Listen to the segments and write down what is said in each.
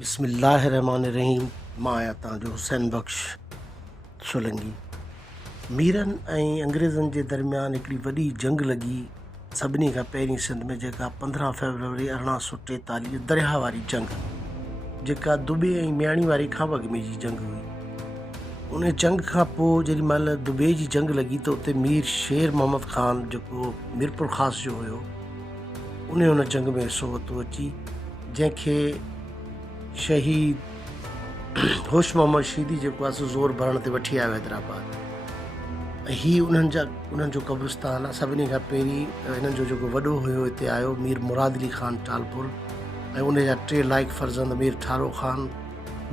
बिस्मिल्लाहिर्रहमानिर्रहीम। मां आहियां तव्हांजो हुसैन बख़्श सोलंगी। मीरनि ऐं अंग्रेज़नि जे दरमियान हिकिड़ी वॾी जंग लॻी सभिनी खां पहिरीं सिंध में, जेका 15 फरवरी 1843 दरिया वारी जंग, जेका दुबे ऐं मियाणी वारी खां अॻु में जी जंग हुई। उन जंग खां पोइ जेॾी महिल दुबे जी जंग लॻी त उते मीर शेर मोहम्मद ख़ान, जेको मिरपुर ख़ास जो हुयो, उन जंग में हिसो वरितो अची, जंहिंखे शहीद होश मोहम्मद शीदी जेको आहे सो ज़ोर भरण ते वठी आयो हैदराबाद। ऐं हीअ उन्हनि जो क़ब्रिस्तान आहे। सभिनी खां पहिरीं हिननि जो जेको वॾो हुयो हिते आयो, मीर मुराद अली ख़ान टालपुर, ऐं उन जा 3 लाइक फर्ज़ंद, मीर ठारो ख़ान,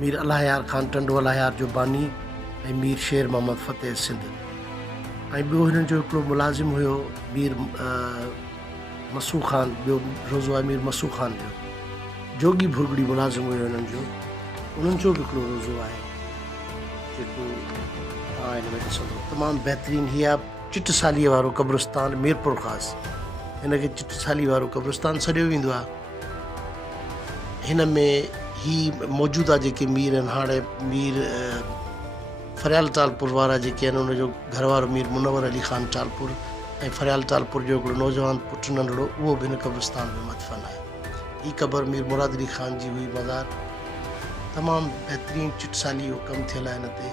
मीर अलाहयार ख़ान टंडो अलाहयार जो बानी, ऐं मीर शेर मोहम्मद फ़तेह सिंध। ऐं ॿियो हिननि जो हिकिड़ो मुलाज़िम हुयो मीर मसू ख़ान, ॿियो रोज़ो आहे मीर मसू ख़ान जो, जोगी भुरगड़ी मुलाज़िम हुयो हिननि जो। उन्हनि जो बि हिकिड़ो रोज़ो आहे जेको हिन में ॾिसंदो। तमामु बहितरीनु हीअ आहे चिटसालीअ वारो क़ब्रिस्तान मीरपुर ख़ास। हिनखे चिटसाली वारो क़ब्रिस्तान सॾियो वेंदो आहे। हिन में ही मौजूदा जेके मीर आहिनि, हाणे मीर फरियाल टालपुर वारा जेके आहिनि, उनजो घरवारो मीर मुनवर अली ख़ान टालपुर, ऐं फरियाल टालपुर जो हिकिड़ो नौजवान पुटु नंढड़ो, उहो बि हिन क़ब्रिस्तान में मदफ़न आहे। ही क़बर मीर मुराद अली ख़ान जी हुई मज़ार। तमामु बहितरीनु चिटसाली जो कमु थियल आहे हिन ते,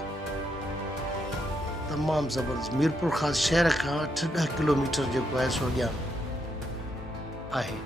तमामु ज़बरदस्त। मीरपुर ख़ास शहर खां 8-10 किलोमीटर जेको आहे सो अॻियां आहे।